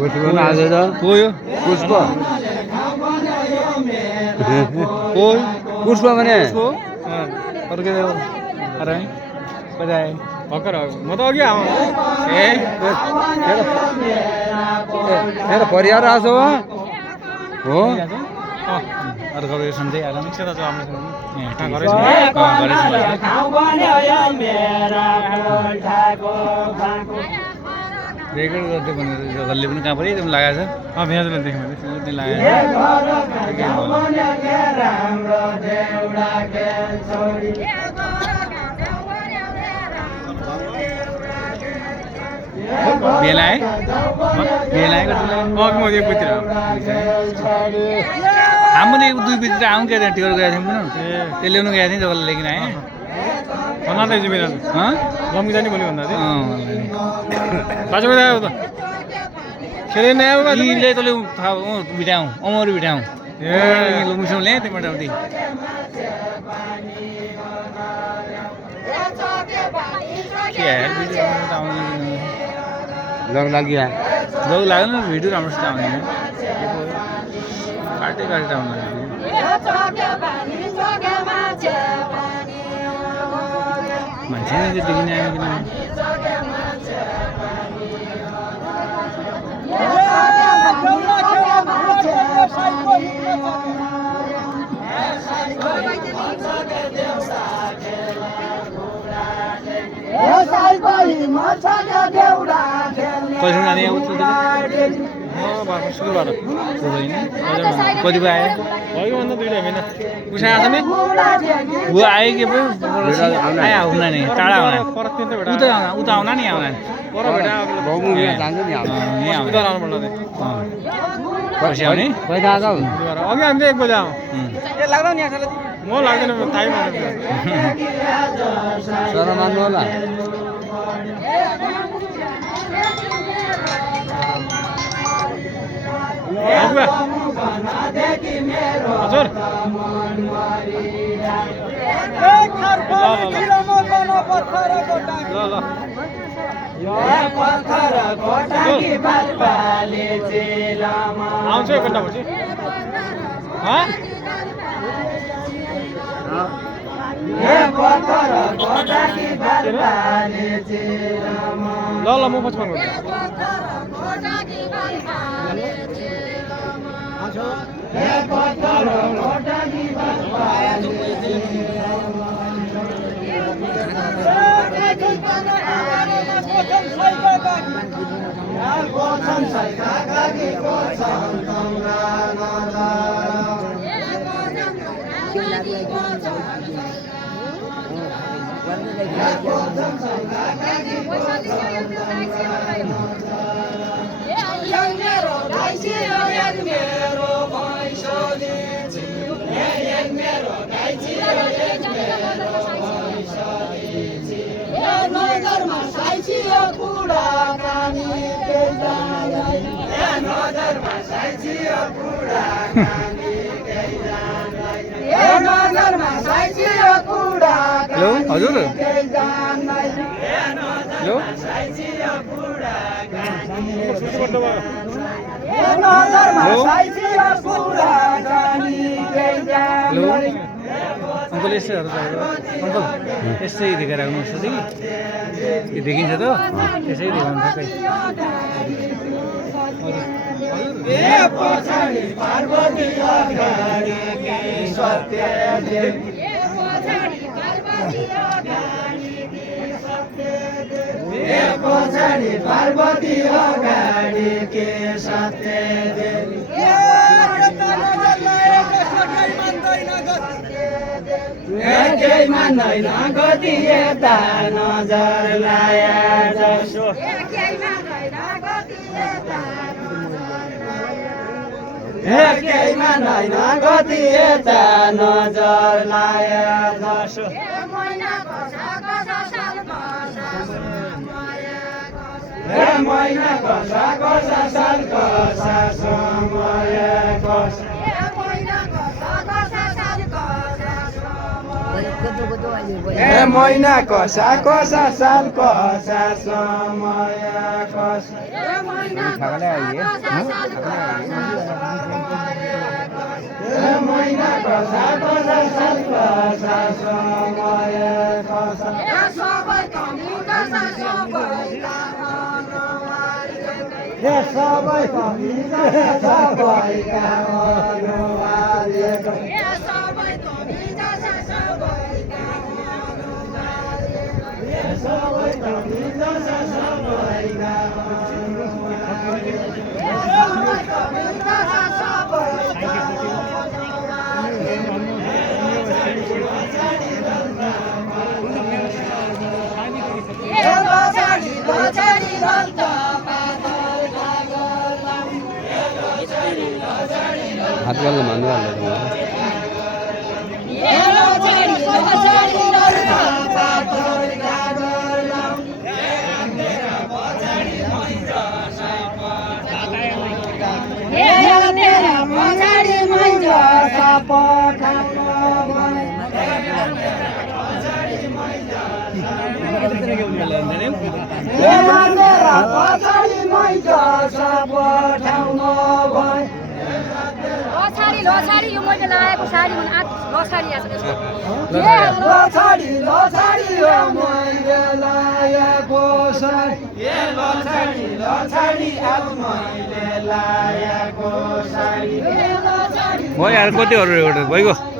पुष्पमा आज त पुष्प पुष्प भने भर्खर म त अघि आउँ परिवार आएको हो अरू गरेर सन्चै आराम छ त रेकर्ड गर्दै भनेर जसले पनि कहाँ पऱ्यो एकदम लगाएको छ भेजले देख्नु त्यो बेला है बेला म एक बजीतिर हामी पनि दुई बजीतिर आउँ क्या त्यहाँ टिकट गएको थियौँ त्यो ल्याउनु गएको थिएँ जसले लिएर आएँ भन्दा त मेरो लम्की जाने भोलि भन्दा थियो बाजु बजा आयो त खेले नै आयो बाजुले तँले बिटाउँ अमर बिटाउँ ए लुमिसौँ ल्याएँ त्यहाँबाट आउँदै के लग लाग्यो लग लाग्यो न भिडियो राम्रोसित आउँदैन काटे काटेर आउनु मान्छे नै त्यतिकै नै आयो पैसा जाने शुक्रबार कति बजी आयो भयो भन्दा दुईवटा होइन उसा आएको छ नि ऊ आयो कि आयो आउन नि टाढा आउन उता आउन नि आउन पछि आउने पैसा आएको अघि हामीले 1 बजी आउँ लाग्दैन नि म लाग्दैन थाहै सर मान्नु होला हजुर आउँछु 1 घन्टा पछि ल म पछि फोन गर्छु हेलो हजुर हेलो हेलो अङ्कल यस्तैहरू चाहिएको अङ्कल यस्तै देखाएर आउनुहोस् त कि देखिन्छ त त्यसै देखाउनु ठ्याक्कै पार्वती अगाडि के सत्य एकै मान्दैन गति यता नजर लाया जसो केहीमा नैन गति यता नजर लाया जसो हे महिना कसा कसा साल कसा समय कसा हे महिना कसा कसा साल कसा समय कसा हे महिना कसा कसा साल कसा समय कसा हे सबै कमी सबैका अनुहारिएका सबै कमी सबैका हात गर्नु भन्नु लछाडी यो मैले लगाएको साडी लछाडी आएको लछाडी लछाडी हो मैले लाएको साडी लछाडी लछाडी आज मैले लाएको साडी भयो यार कति अरू भइगयो